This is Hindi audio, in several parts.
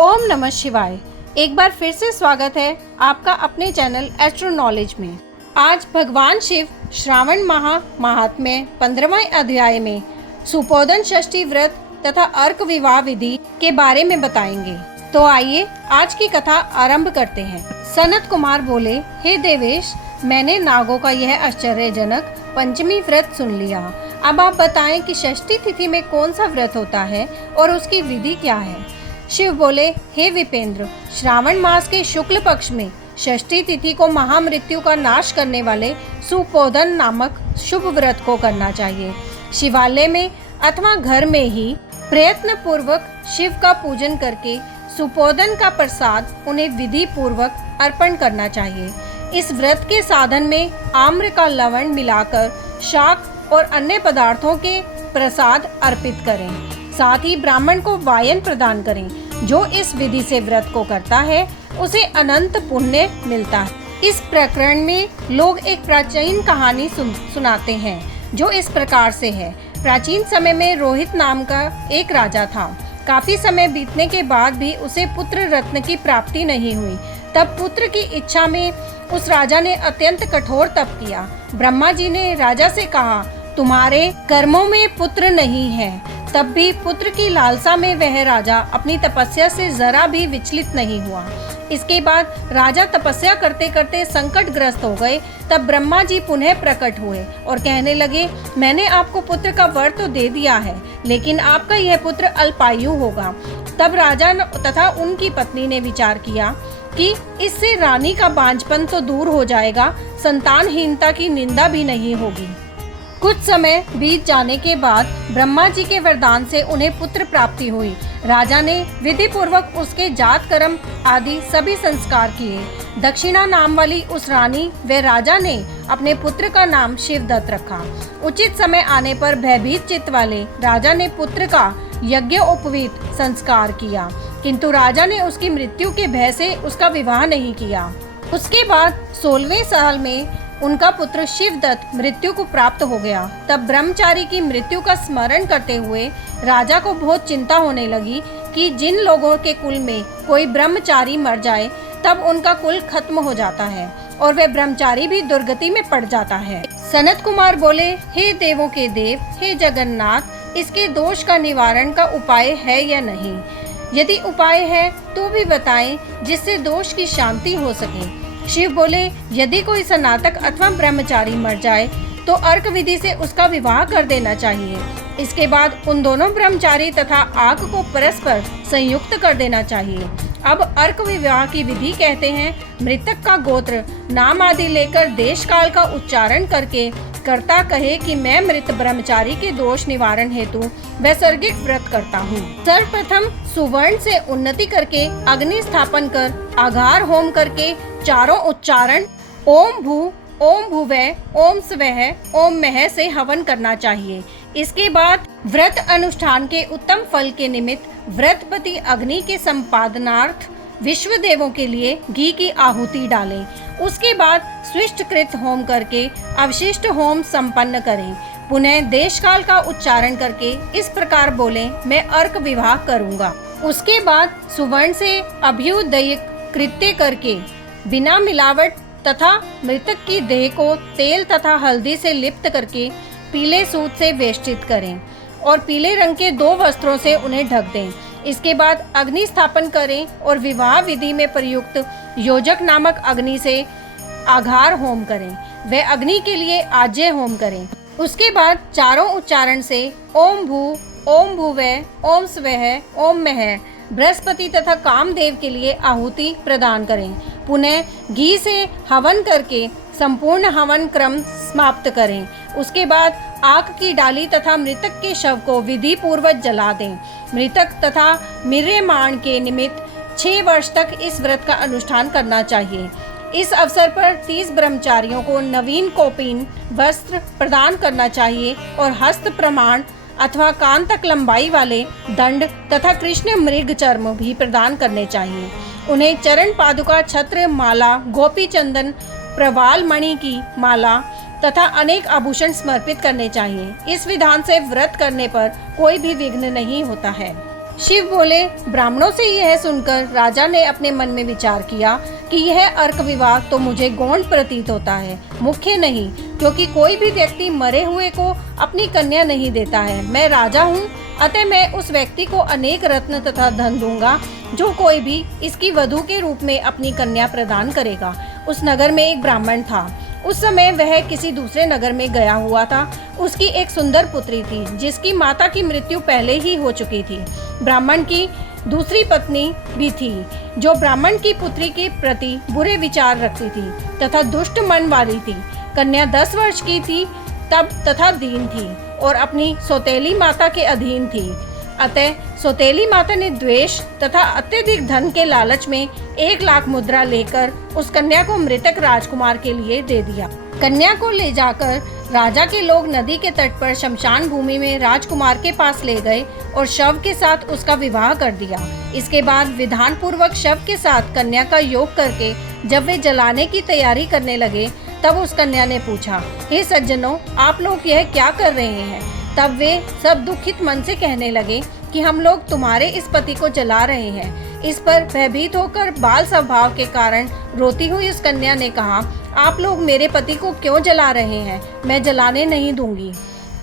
ओम नमः शिवाय। एक बार फिर से स्वागत है आपका अपने चैनल एस्ट्रो नॉलेज में। आज भगवान शिव श्रावण माह महात्म्य 15वें अध्याय में सुपोदन षष्ठी व्रत तथा अर्क विवाह विधि के बारे में बताएंगे। तो आइए आज की कथा आरंभ करते हैं। सनत कुमार बोले, हे देवेश, मैंने नागों का यह आश्चर्यजनक पंचमी व्रत सुन लिया। अब आप बताएं कि षष्ठी तिथि में कौन सा व्रत होता है और उसकी विधि क्या है। शिव बोले, हे विपेंद्र, श्रावण मास के शुक्ल पक्ष में षष्ठी तिथि को महामृत्यु का नाश करने वाले सुपोदन नामक शुभ व्रत को करना चाहिए। शिवालय में अथवा घर में ही प्रयत्न पूर्वक शिव का पूजन करके सुपोदन का प्रसाद उन्हें विधि पूर्वक अर्पण करना चाहिए। इस व्रत के साधन में आम्र का लवण मिलाकर शाक और अन्य पदार्थों के प्रसाद अर्पित करें। साथ ही ब्राह्मण को वायन प्रदान करें। जो इस विधि से व्रत को करता है उसे अनंत पुण्य मिलता है। इस प्रकरण में लोग एक प्राचीन कहानी सुनाते हैं जो इस प्रकार से है। प्राचीन समय में रोहित नाम का एक राजा था। काफी समय बीतने के बाद भी उसे पुत्र रत्न की प्राप्ति नहीं हुई। तब पुत्र की इच्छा में उस राजा ने अत्यंत कठोर तप किया। ब्रह्मा जी ने राजा से कहा, तुम्हारे कर्मों में पुत्र नहीं है। तब भी पुत्र की लालसा में वह राजा अपनी तपस्या से जरा भी विचलित नहीं हुआ। इसके बाद राजा तपस्या करते करते संकटग्रस्त हो गए। तब ब्रह्मा जी पुनः प्रकट हुए और कहने लगे, मैंने आपको पुत्र का वर तो दे दिया है, लेकिन आपका यह पुत्र अल्पायु होगा। तब राजा तथा उनकी पत्नी ने विचार किया कि इससे रानी का बांझपन तो दूर हो जाएगा, संतानहीनता की निंदा भी नहीं होगी। कुछ समय बीत जाने के बाद ब्रह्मा जी के वरदान से उन्हें पुत्र प्राप्ति हुई। राजा ने विधि पूर्वक उसके जात कर्म आदि सभी संस्कार किए। दक्षिणा नाम वाली उस रानी व राजा ने अपने पुत्र का नाम शिवदत्त रखा। उचित समय आने पर भयभीत चित्त वाले राजा ने पुत्र का यज्ञोपवीत संस्कार किया, किंतु राजा ने उसकी मृत्यु के भय से उसका विवाह नहीं किया। उसके बाद 16वें साल में उनका पुत्र शिवदत्त मृत्यु को प्राप्त हो गया। तब ब्रह्मचारी की मृत्यु का स्मरण करते हुए राजा को बहुत चिंता होने लगी कि जिन लोगों के कुल में कोई ब्रह्मचारी मर जाए तब उनका कुल खत्म हो जाता है और वह ब्रह्मचारी भी दुर्गति में पड़ जाता है। सनत कुमार बोले, हे देवों के देव, हे जगन्नाथ, इसके दोष का निवारण का उपाय है या नहीं? यदि उपाय है तो भी बताएं जिससे दोष की शांति हो सके। शिव बोले, यदि कोई स्नातक अथवा ब्रह्मचारी मर जाए तो अर्क विधि से उसका विवाह कर देना चाहिए। इसके बाद उन दोनों ब्रह्मचारी तथा आग को परस्पर संयुक्त कर देना चाहिए। अब अर्क विवाह की विधि कहते हैं, मृतक का गोत्र नाम आदि लेकर देश काल का उच्चारण करके कर्ता कहे कि मैं मृत ब्रह्मचारी के दोष निवारण हेतु वैसर्गिक व्रत करता हूँ। सर्वप्रथम सुवर्ण से उन्नति करके अग्नि स्थापन कर आघार होम करके चारों उच्चारण ओम भू, ओम भुवः, ओम स्वः, ओम मः से हवन करना चाहिए। इसके बाद व्रत अनुष्ठान के उत्तम फल के निमित्त व्रतपति अग्नि के संपादनार्थ विश्व देवों के लिए घी की आहुति डालें। उसके बाद स्विष्टकृत होम करके अवशिष्ट होम संपन्न करें। पुनः देश काल का उच्चारण करके इस प्रकार बोलें, मैं अर्क विवाह करूंगा। उसके बाद सुवर्ण से अभ्युदय कृत्य करके बिना मिलावट तथा मृतक की देह को तेल तथा हल्दी से लिप्त करके पीले सूत से वेष्टित करें और पीले रंग के 2 वस्त्रों से उन्हें ढक दें। इसके बाद अग्नि स्थापन करें और विवाह विधि में प्रयुक्त योजक नामक अग्नि से आघार होम करें। वह अग्नि के लिए आज्य होम करें। उसके बाद चारों उच्चारण से ओम भू, ओम भुवः, ओम स्वः, ओम मः बृहस्पति तथा कामदेव के लिए आहुति प्रदान करें। पुनः घी से हवन करके संपूर्ण हवन क्रम समाप्त करें। उसके बाद आग की डाली तथा मृतक के शव को विधि पूर्वक जला दें। मृतक तथा मिर्यमाण के निमित्त 6 वर्ष तक इस व्रत का अनुष्ठान करना चाहिए। इस अवसर पर 30 ब्रह्मचारियों को नवीन कौपीन वस्त्र प्रदान करना चाहिए और हस्त प्रमाण अथवा कान तक लंबाई वाले दंड तथा कृष्ण मृग चर्म भी प्रदान करने चाहिए। उन्हें चरण पादुका, छत्र, माला, गोपी चंदन, प्रवाल मणि की माला तथा अनेक आभूषण समर्पित करने चाहिए। इस विधान से व्रत करने पर कोई भी विघ्न नहीं होता है। शिव बोले, ब्राह्मणों से यह सुनकर राजा ने अपने मन में विचार किया कि यह अर्क विवाह तो मुझे गौण प्रतीत होता है, मुख्य नहीं, क्योंकि कोई भी व्यक्ति मरे हुए को अपनी कन्या नहीं देता है। मैं राजा हूँ, अतः मैं उस व्यक्ति को अनेक रत्न तथा धन दूंगा जो कोई भी इसकी वधू के रूप में अपनी कन्या प्रदान करेगा। उस नगर में एक ब्राह्मण था। उस समय वह किसी दूसरे नगर में गया हुआ था। उसकी एक सुंदर पुत्री थी जिसकी माता की मृत्यु पहले ही हो चुकी थी। ब्राह्मण की दूसरी पत्नी भी थी जो ब्राह्मण की पुत्री के प्रति बुरे विचार रखती थी तथा दुष्ट मन वाली थी। कन्या 10 वर्ष की थी तब तथा दीन थी और अपनी सौतेली माता के अधीन थी। अतः सौतेली माता ने द्वेष तथा अत्यधिक धन के लालच में 1 लाख मुद्रा लेकर उस कन्या को मृतक राजकुमार के लिए दे दिया। कन्या को ले जाकर राजा के लोग नदी के तट पर शमशान भूमि में राजकुमार के पास ले गए और शव के साथ उसका विवाह कर दिया। इसके बाद विधान पूर्वक शव के साथ कन्या का योग करके जब वे जलाने की तैयारी करने लगे तब उस कन्या ने पूछा, हे सज्जनों, आप लोग यह क्या कर रहे हैं? तब वे सब दुखित मन से कहने लगे कि हम लोग तुम्हारे इस पति को जला रहे हैं। इस पर भयभीत होकर बाल स्वभाव के कारण रोती हुई उस कन्या ने कहा, आप लोग मेरे पति को क्यों जला रहे हैं? मैं जलाने नहीं दूंगी।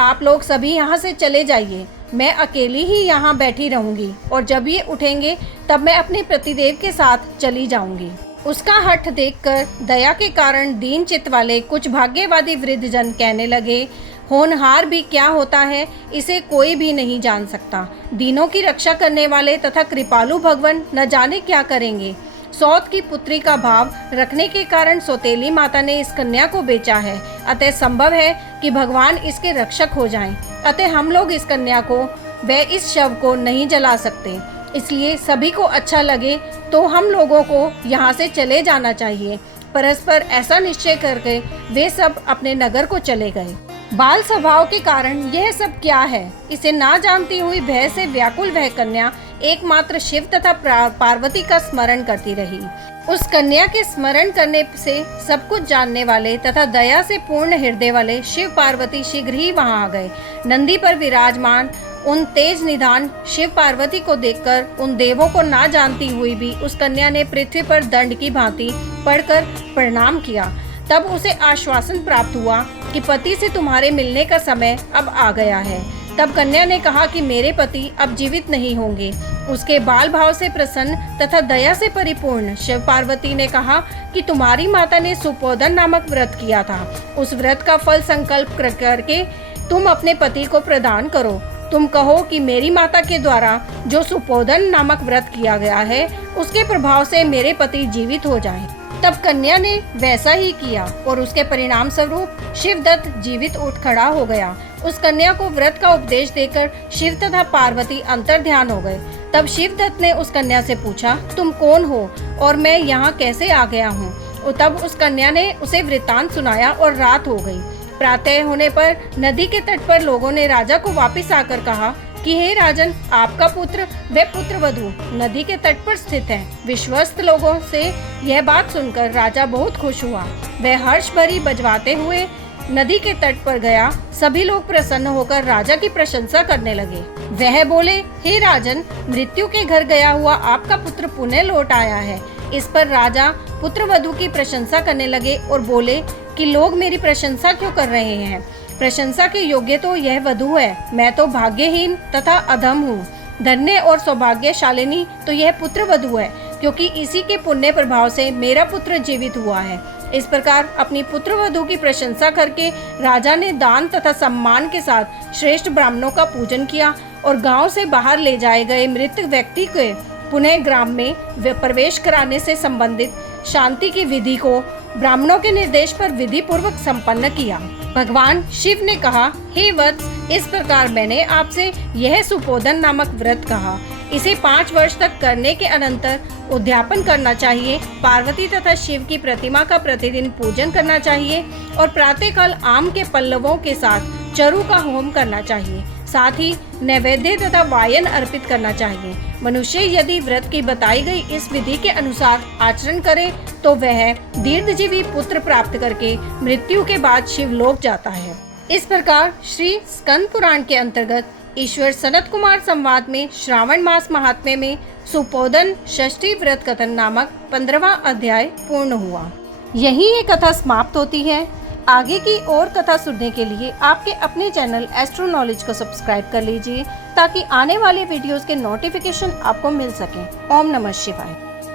आप लोग सभी यहाँ से चले जाइए। मैं अकेली ही यहाँ बैठी रहूंगी और जब ये उठेंगे तब मैं अपने पतिदेव के साथ चली जाऊंगी। उसका हठ देखकर दया के कारण दीन चित्त वाले कुछ भाग्यवादी वृद्ध जन कहने लगे, होनहार भी क्या होता है इसे कोई भी नहीं जान सकता। दीनों की रक्षा करने वाले तथा कृपालु भगवान न जाने क्या करेंगे। सौत की पुत्री का भाव रखने के कारण सौतेली माता ने इस कन्या को बेचा है, अतः संभव है कि भगवान इसके रक्षक हो जाएं। अतः हम लोग इस कन्या को व इस शव को नहीं जला सकते, इसलिए सभी को अच्छा लगे तो हम लोगों को यहाँ से चले जाना चाहिए। परस्पर ऐसा निश्चय करके वे सब अपने नगर को चले गए। बाल स्वभाव के कारण यह सब क्या है, इसे ना जानती हुई भय से व्याकुल वह कन्या एकमात्र शिव तथा पार्वती का स्मरण करती रही। उस कन्या के स्मरण करने से सब कुछ जानने वाले तथा दया से पूर्ण हृदय वाले शिव पार्वती शीघ्र ही वहां आ गए। नंदी पर विराजमान उन तेज निधान शिव पार्वती को देखकर उन देवों को ना जानती हुई भी उस कन्या ने पृथ्वी पर दंड की भांति पड़कर प्रणाम किया। तब उसे आश्वासन प्राप्त हुआ कि पति से तुम्हारे मिलने का समय अब आ गया है। तब कन्या ने कहा कि मेरे पति अब जीवित नहीं होंगे। उसके बाल भाव से प्रसन्न तथा दया से परिपूर्ण शिव पार्वती ने कहा कि तुम्हारी माता ने सुपोधन नामक व्रत किया था। उस व्रत का फल संकल्प करके तुम अपने पति को प्रदान करो। तुम कहो कि मेरी माता के द्वारा जो सुपोधन नामक व्रत किया गया है उसके प्रभाव से मेरे पति जीवित हो जाएं। तब कन्या ने वैसा ही किया और उसके परिणाम स्वरूप शिवदत्त जीवित उठ खड़ा हो गया। उस कन्या को व्रत का उपदेश देकर शिव तथा पार्वती अंतर्ध्यान हो गए। तब शिवदत्त ने उस कन्या से पूछा, तुम कौन हो और मैं यहाँ कैसे आ गया हूँ? तब उस कन्या ने उसे वृत्तांत सुनाया और रात हो गई। प्रातः होने पर नदी के तट पर लोगों ने राजा को वापस आकर कहा कि हे राजन, आपका पुत्र व पुत्रवधू नदी के तट पर स्थित है। विश्वस्त लोगों से यह बात सुनकर राजा बहुत खुश हुआ। वह हर्ष भरी बजवाते हुए नदी के तट पर गया। सभी लोग प्रसन्न होकर राजा की प्रशंसा करने लगे। वह बोले, हे राजन, मृत्यु के घर गया हुआ आपका पुत्र पुनः लौट आया है। इस पर राजा पुत्रवधू की प्रशंसा करने लगे और बोले कि लोग मेरी प्रशंसा क्यों कर रहे हैं? प्रशंसा के योग्य तो यह वधू है, मैं तो भाग्यहीन तथा अधम हूँ। धन्य और सौभाग्यशालिनी तो यह पुत्र वधू है, क्योंकि इसी के पुण्य प्रभाव से मेरा पुत्र जीवित हुआ है। इस प्रकार अपनी पुत्र वधू की प्रशंसा करके राजा ने दान तथा सम्मान के साथ श्रेष्ठ ब्राह्मणों का पूजन किया और गांव से बाहर ले जाए गए मृत व्यक्ति के पुनः ग्राम में प्रवेश कराने से संबंधित शांति की विधि को ब्राह्मणों के निर्देश पर विधि पूर्वक संपन्न किया। भगवान शिव ने कहा, हे वत्स, इस प्रकार मैंने आपसे यह सुपोधन नामक व्रत कहा। इसे 5 वर्ष तक करने के अनंतर उद्यापन करना चाहिए। पार्वती तथा शिव की प्रतिमा का प्रतिदिन पूजन करना चाहिए और प्रातःकाल आम के पल्लवों के साथ चरु का होम करना चाहिए। साथ ही नैवेद्य तथा वायन अर्पित करना चाहिए। मनुष्य यदि व्रत की बताई गई इस विधि के अनुसार आचरण करे तो वह दीर्घजीवी पुत्र प्राप्त करके मृत्यु के बाद शिवलोक जाता है। इस प्रकार श्री स्कंद पुराण के अंतर्गत ईश्वर सनत कुमार संवाद में श्रावण मास महात्म्य में सुपोदन षष्ठी व्रत कथन नामक 15वां अध्याय पूर्ण हुआ। यही ये कथा समाप्त होती है। आगे की और कथा सुनने के लिए आपके अपने चैनल एस्ट्रो नॉलेज को सब्सक्राइब कर लीजिए ताकि आने वाले वीडियोस के नोटिफिकेशन आपको मिल सकें। ओम नमः शिवाय।